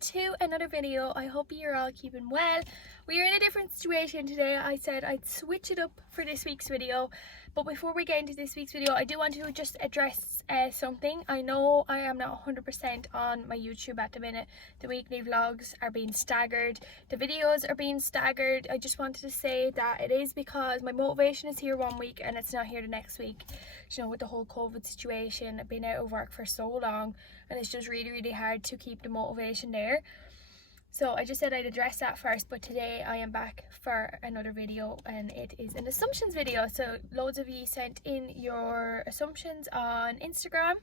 to another video. I hope you're all keeping well. We are in a different situation today. I said I'd switch it up for this week's video, but before we get into this week's video, I do want to just address something. I know I am not 100% on my YouTube at the minute. The weekly vlogs are being staggered, the videos are being staggered. I just wanted to say that it is because my motivation is here one week and it's not here the next week. You know, with the whole COVID situation, I've been out of work for so long and it's just really hard to keep the motivation there. So I just said I'd address that first, but today I am back for another video and it is an assumptions video. So loads of you sent in your assumptions on Instagram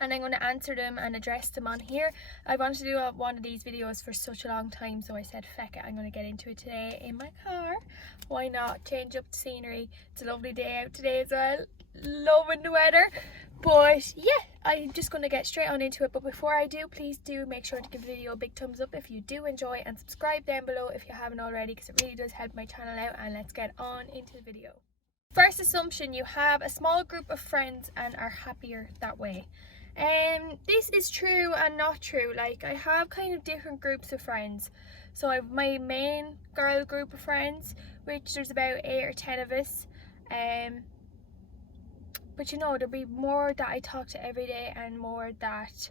and I'm going to answer them and address them on here. I wanted to do one of these videos for such a long time, so I said feck it, I'm going to get into it today in my car. Why not change up the scenery? It's a lovely day out today as well, loving the weather. But yeah, I'm just going to get straight on into it. But before I do, please do make sure to give the video a big thumbs up if you do enjoy, and subscribe down below if you haven't already, because it really does help my channel out. And let's get on into the video. First assumption: you have a small group of friends and are happier that way. This is true and not true. Like, I have kind of different groups of friends. So I have my main girl group of friends, which there's about 8 or 10 of us. But you know, there'll be more that I talk to every day and more that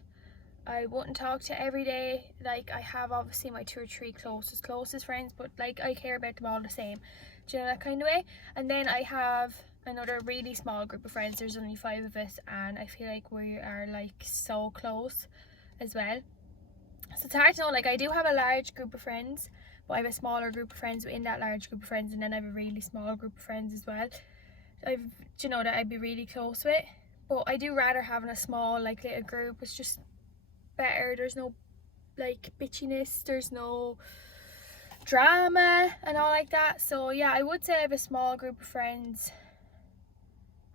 I wouldn't talk to every day. Like, I have obviously my 2 or 3 closest friends, but like, I care about them all the same. Do you know, that kind of way? And then I have another really small group of friends. There's only 5 of us and I feel like we are like so close as well. So it's hard to know. Like, I do have a large group of friends, but I have a smaller group of friends within that large group of friends, and then I have a really small group of friends as well. You know, that I'd be really close with. But I do rather having a small like little group. It's just better. There's no like bitchiness, there's no drama and all like that. So yeah, I would say I have a small group of friends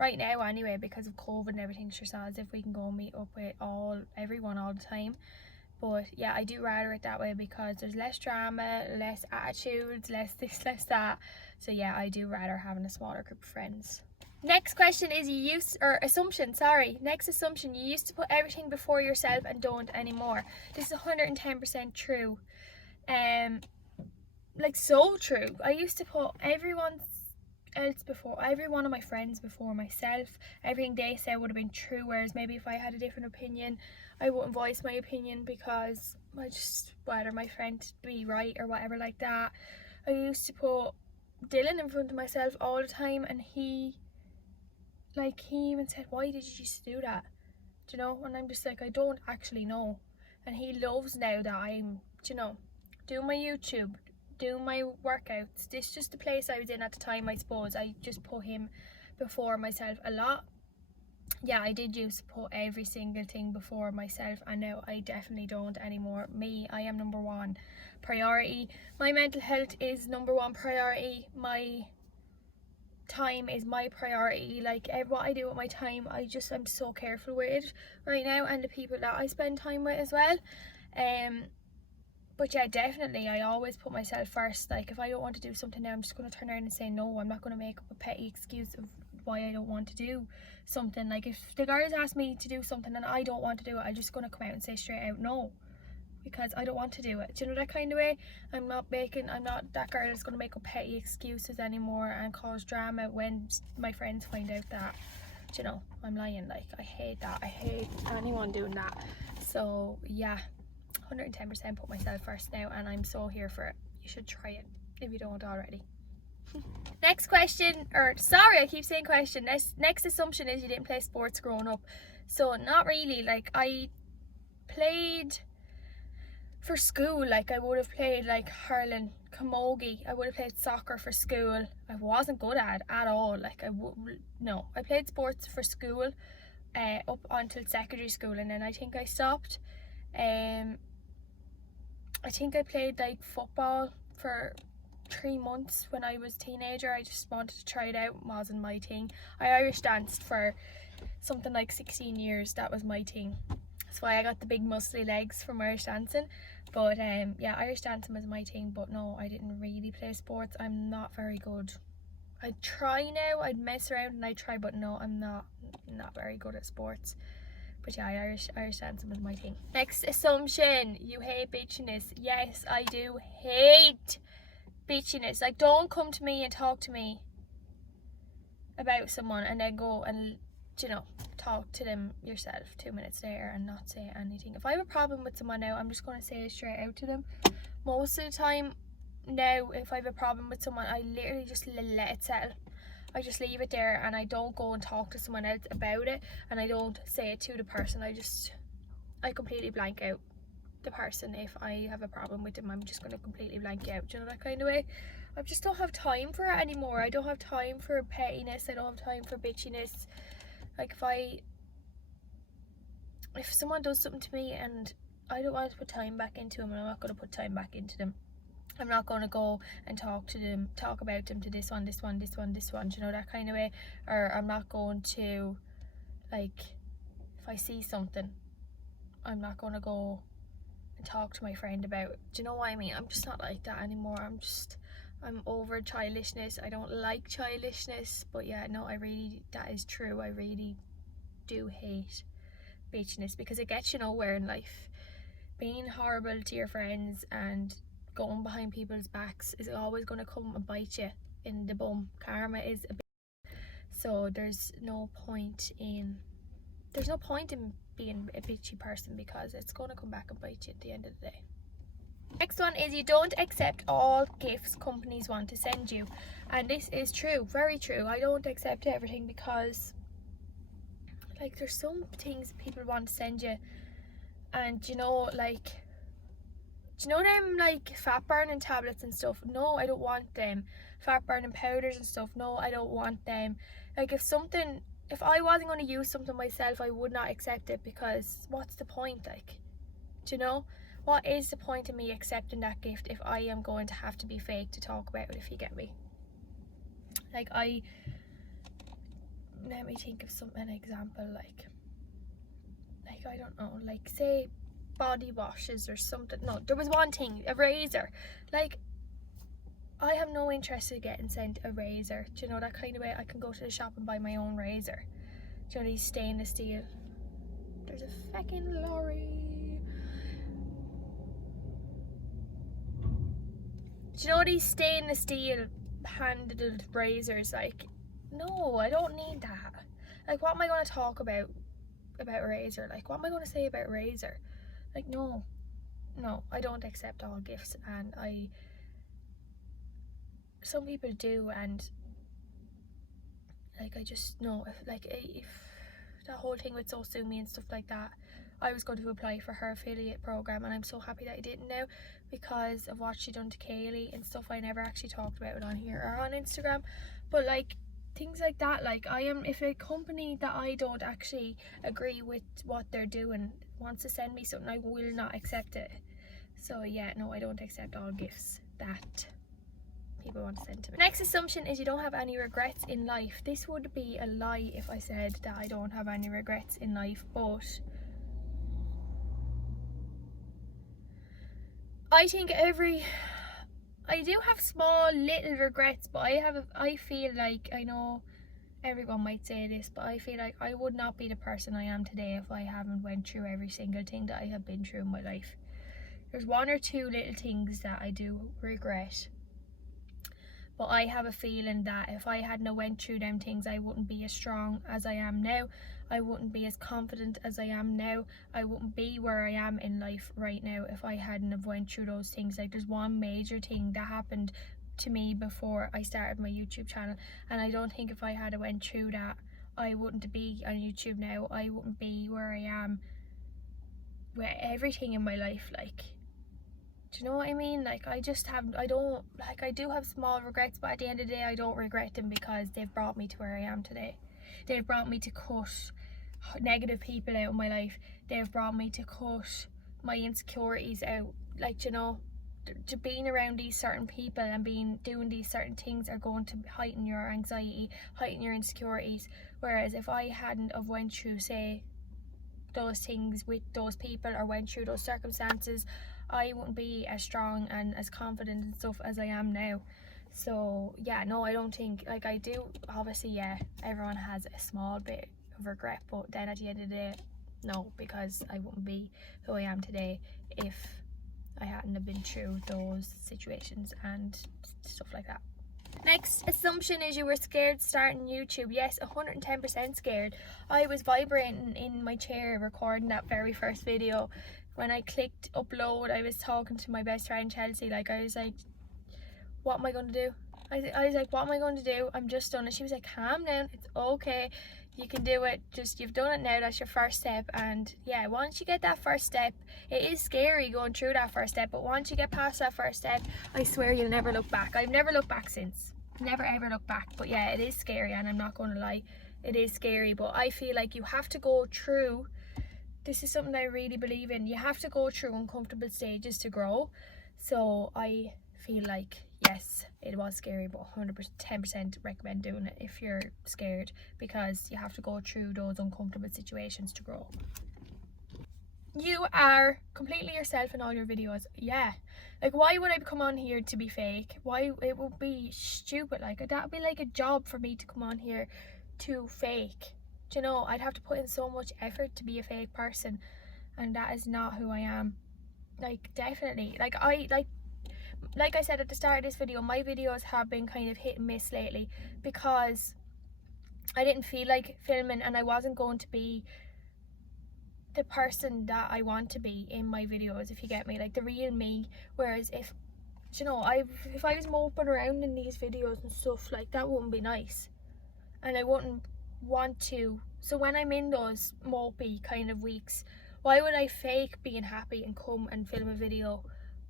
right now anyway, because of COVID and everything. Sure, as if we can go and meet up with everyone all the time. But yeah, I do rather it that way because there's less drama, less attitudes, less this, less that. So yeah, I do rather having a smaller group of friends. Next question is assumption, next assumption: you used to put everything before yourself and don't anymore. This is 110% true. Like, so true. I used to put every one of my friends before myself. Everything they said would have been true, whereas maybe if I had a different opinion, I wouldn't voice my opinion because I just rather my friend be right or whatever like that. I used to put Dylan in front of myself all the time, and he even said, why did you just do that? Do you know? And I'm just like, I don't actually know. And he loves now that I'm, you know, doing my YouTube, doing my workouts. This is just the place I was in at the time, I suppose. I just put him before myself a lot. Yeah, I did used to put every single thing before myself, and now I definitely don't anymore. I am number one priority. My mental health is number one priority. My time is my priority. Like, what I do with my time, I'm so careful with it right now, and the people that I spend time with as well. But yeah, definitely I always put myself first. Like, if I don't want to do something now, I'm just going to turn around and say no. I'm not going to make up a petty excuse of why I don't want to do something. Like, if the girls ask me to do something and I don't want to do it, I'm just going to come out and say straight out no, because I don't want to do it. Do you know, that kind of way? I'm not that girl that's going to make up petty excuses anymore and cause drama when my friends find out that, you know, I'm lying. Like, I hate that. I hate anyone doing that. So yeah, 110% put myself first now, and I'm so here for it. You should try it if you don't already. Next question, I keep saying question. Next assumption is you didn't play sports growing up. So not really. Like, I played for school. Like, I would have played like hurling, camogie. I would have played soccer for school. I wasn't good at all. Like, I played sports for school up until secondary school, and then I think I stopped. I think I played like football for 3 months when I was a teenager. I just wanted to try it out. Wasn't my thing. I Irish danced for something like 16 years. That was my thing. That's why I got the big muscly legs from Irish dancing. But yeah, Irish dancing was my thing. But no, I didn't really play sports. I'm not very good. I'd try now. I'd mess around and I'd try, but no, I'm not very good at sports. But yeah, Irish dancing was my thing. Next assumption, you hate bitchiness. Yes, I do hate bitchiness. Like, don't come to me and talk to me about someone and then go and, you know, talk to them yourself 2 minutes later and not say anything. If I have a problem with someone now, I'm just going to say it straight out to them. Most of the time now, if I have a problem with someone, I literally just let it settle. I just leave it there and I don't go and talk to someone else about it, and I don't say it to the person. I completely blank out the person. If I have a problem with them, I'm just going to completely blank out, you know, that kind of way. I just don't have time for it anymore. I don't have time for pettiness. I don't have time for bitchiness. Like, if someone does something to me and I don't want to put time back into them, I'm not going to put time back into them. I'm not going to go and talk about them to this one, you know, that kind of way. Or I'm not going to, like, if I see something, I'm not going to go and talk to my friend about it. Do you know what I mean? I'm just not like that anymore. I'm over childishness. I don't like childishness. But yeah, no, that is true. I really do hate bitchiness, because it gets you nowhere in life. Being horrible to your friends and going behind people's backs is always going to come and bite you in the bum. Karma is a bitch. So there's no point in being a bitchy person, because it's going to come back and bite you at the end of the day. Next one is, you don't accept all gifts companies want to send you. And this is true, very true. I don't accept everything, because, like, there's some things people want to send you, and, you know, like, do you know them, like, fat burning tablets and stuff? No, I don't want them. Fat burning powders and stuff? No, I don't want them. Like, if I wasn't going to use something myself, I would not accept it, because what's the point? Like, do you know? What is the point of me accepting that gift if I am going to have to be fake to talk about it, if you get me? Like, let me think of an example, like I don't know, like, say body washes or something. No, there was one thing, a razor. Like, I have no interest in getting sent a razor. Do you know, that kind of way? I can go to the shop and buy my own razor. Do you know, these stainless steel? There's a fucking lorry. Do you know these stainless steel handled razors? Like, no, I don't need that. Like, what am I going to talk about razor? Like, what am I going to say about razor? Like, no, I don't accept all gifts. And some people do, and, like, I just know, if that whole thing with So Sue Me and stuff like that, I was going to apply for her affiliate program, and I'm so happy that I didn't now, because of what she done to Kaylee and stuff. I never actually talked about it on here or on Instagram, but, like, things like that, like, if a company that I don't actually agree with what they're doing wants to send me something, I will not accept it. So yeah, no, I don't accept all gifts that people want to send to me. Next assumption is, you don't have any regrets in life. This would be a lie if I said that I don't have any regrets in life, but I think I do have small little regrets, but I feel like, I know everyone might say this, but I feel like I would not be the person I am today if I haven't went through every single thing that I have been through in my life. There's one or two little things that I do regret, but I have a feeling that if I hadn't went through them things, I wouldn't be as strong as I am now. I wouldn't be as confident as I am now. I wouldn't be where I am in life right now if I hadn't have went through those things. Like, there's one major thing that happened to me before I started my YouTube channel, and I don't think if I had went through that, I wouldn't be on YouTube now. I wouldn't be where I am with everything in my life. Like, do you know what I mean? Like, I do have small regrets, but at the end of the day, I don't regret them, because they've brought me to where I am today. They've brought me to cut negative people out of my life. They've brought me to cut my insecurities out. Like, you know, being around these certain people and doing these certain things are going to heighten your anxiety, heighten your insecurities. Whereas if I hadn't have went through, say, those things with those people, or went through those circumstances, I wouldn't be as strong and as confident and stuff as I am now. So yeah, no, I don't think, like, I do, obviously, yeah, everyone has a small bit of regret, but then at the end of the day, No, because I wouldn't be who I am today if I hadn't have been through those situations and stuff like that. Next assumption is you were scared starting YouTube. Yes, 110% scared. I was vibrating in my chair recording that very first video. When I clicked upload, I was talking to my best friend Chelsea. Like, I was like, what am I going to do? I was like, what am I going to do? I'm just done. And she was like, calm down, it's okay, you can do it, just you've done it now, that's your first step. And yeah, once you get that first step, it is scary going through that first step, but once you get past that first step, I swear you'll never look back. I've never looked back since, never ever looked back. But yeah, it is scary, and I'm not going to lie, it is scary. But I feel like you have to go through, this is something I really believe in, you have to go through uncomfortable stages to grow. So I feel like yes, it was scary, but 110% recommend doing it if you're scared, because you have to go through those uncomfortable situations to grow. You are completely yourself in all your videos. Yeah, like, why would I come on here to be fake? Why? It would be stupid. Like, that would be like a job for me to come on here to fake. Do you know, I'd have to put in so much effort to be a fake person, and that is not who I am. Like, definitely, like I said at the start of this video, my videos have been kind of hit and miss lately because I didn't feel like filming, and I wasn't going to be the person that I want to be in my videos, if you get me, like the real me. Whereas if, you know, if I was moping around in these videos and stuff, like, that wouldn't be nice, and I wouldn't want to. So when I'm in those mopey kind of weeks, why would I fake being happy and come and film a video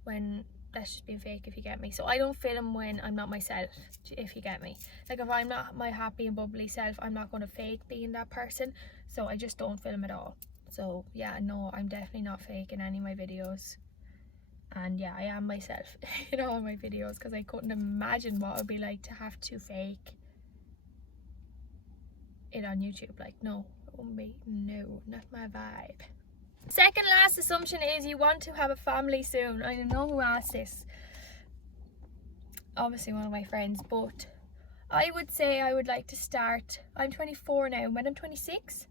when that's just being fake, if you get me? So I don't film when I'm not myself, if you get me. Like, if I'm not my happy and bubbly self, I'm not going to fake being that person, so I just don't film at all. So yeah, no, I'm definitely not fake in any of my videos. And yeah, I am myself in all my videos, because I couldn't imagine what it would be like to have to fake it on YouTube. Like, no, it wouldn't be. No, not my vibe. Second last assumption is you want to have a family soon. I don't know who asked this. Obviously one of my friends, but I would say I would like to start, I'm 24 now, when I'm 26,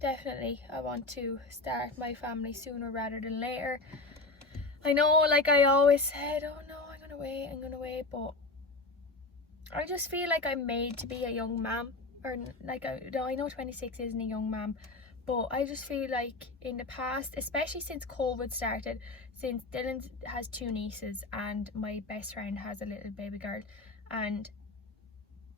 definitely I want to start my family sooner rather than later. I know, like, I always said, oh no, I'm gonna wait, but I just feel like I'm made to be a young mom. Or like, I know 26 isn't a young mom, but I just feel like in the past, especially since COVID started, since Dylan has 2 nieces and my best friend has a little baby girl, and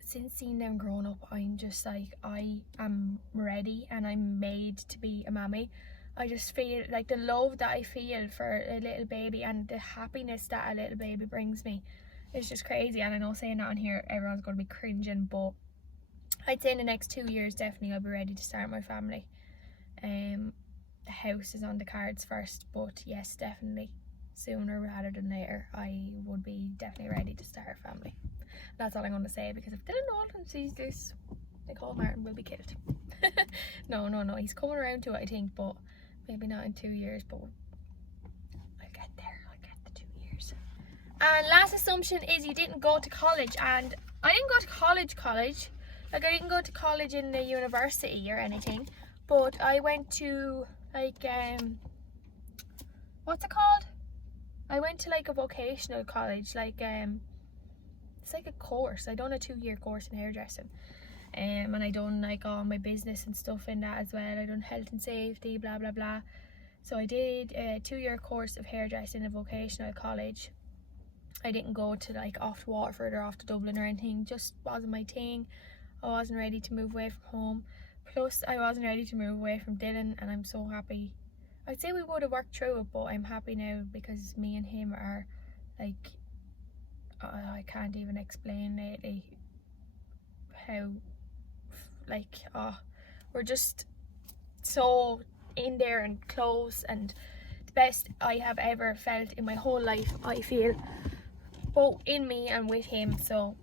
since seeing them growing up, I'm just like, I am ready and I'm made to be a mommy. I just feel like the love that I feel for a little baby and the happiness that a little baby brings me is just crazy. And I know saying that on here, everyone's going to be cringing, but I'd say in the next 2 years, definitely I'll be ready to start my family. The house is on the cards first, but yes, definitely sooner rather than later, I would be definitely ready to start a family. That's all I'm going to say, because if Dylan Dalton sees this, Nicjoannemartin will be killed. No, he's coming around to it, I think, but maybe not in 2 years, but I'll get there. I'll get the 2 years. And last assumption is you didn't go to college, and I didn't go to college. Like, I didn't go to college in the university or anything, but I went to, like, what's it called? I went to, like, a vocational college, like, it's like a course. I done a 2-year course in hairdressing, and I done, like, all my business and stuff in that as well. I done health and safety, blah blah blah. So I did a 2-year course of hairdressing in a vocational college. I didn't go to, like, off to Waterford or off to Dublin or anything, just wasn't my thing. I wasn't ready to move away from home, plus I wasn't ready to move away from Dylan, and I'm so happy. I'd say we would have worked through it, but I'm happy now because me and him are, like, I can't even explain lately how, like, we're just so in there and close, and the best I have ever felt in my whole life, I feel, both in me and with him. So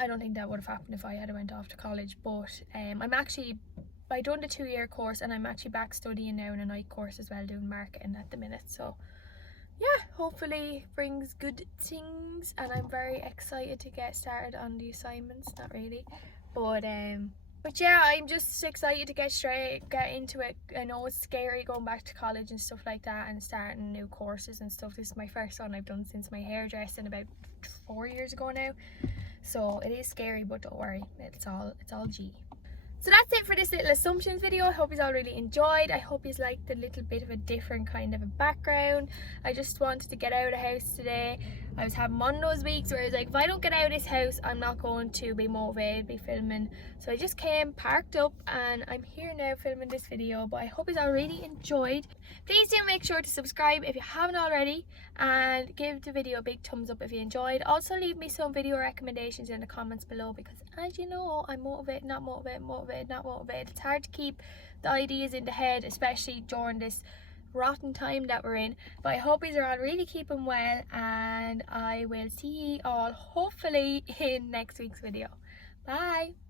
I don't think that would have happened if I had went off to college. But I done the 2-year course, and I'm actually back studying now in a night course as well, doing marketing at the minute. So yeah, hopefully brings good things, and I'm very excited to get started on the assignments. Not really, but But yeah, I'm just excited to get into it. I know it's scary going back to college and stuff like that and starting new courses and stuff. This is my first one I've done since my hairdressing about 4 years ago now. So it is scary, but don't worry, it's all G. So that's it for this little assumptions video. I hope you all really enjoyed. I hope you liked a little bit of a different kind of a background. I just wanted to get out of the house today. I was having one of those weeks where I was like, if I don't get out of this house, I'm not going to be motivated, be filming. So I just came, parked up, and I'm here now filming this video. But I hope you all really enjoyed. Please do make sure to subscribe if you haven't already, and give the video a big thumbs up if you enjoyed. Also leave me some video recommendations in the comments below, because as you know, I'm motivated, not motivated, motivated, not motivated. It's hard to keep the ideas in the head, especially during this rotten time that we're in. But I hope you are all really keeping well, and I will see you all hopefully in next week's video. Bye.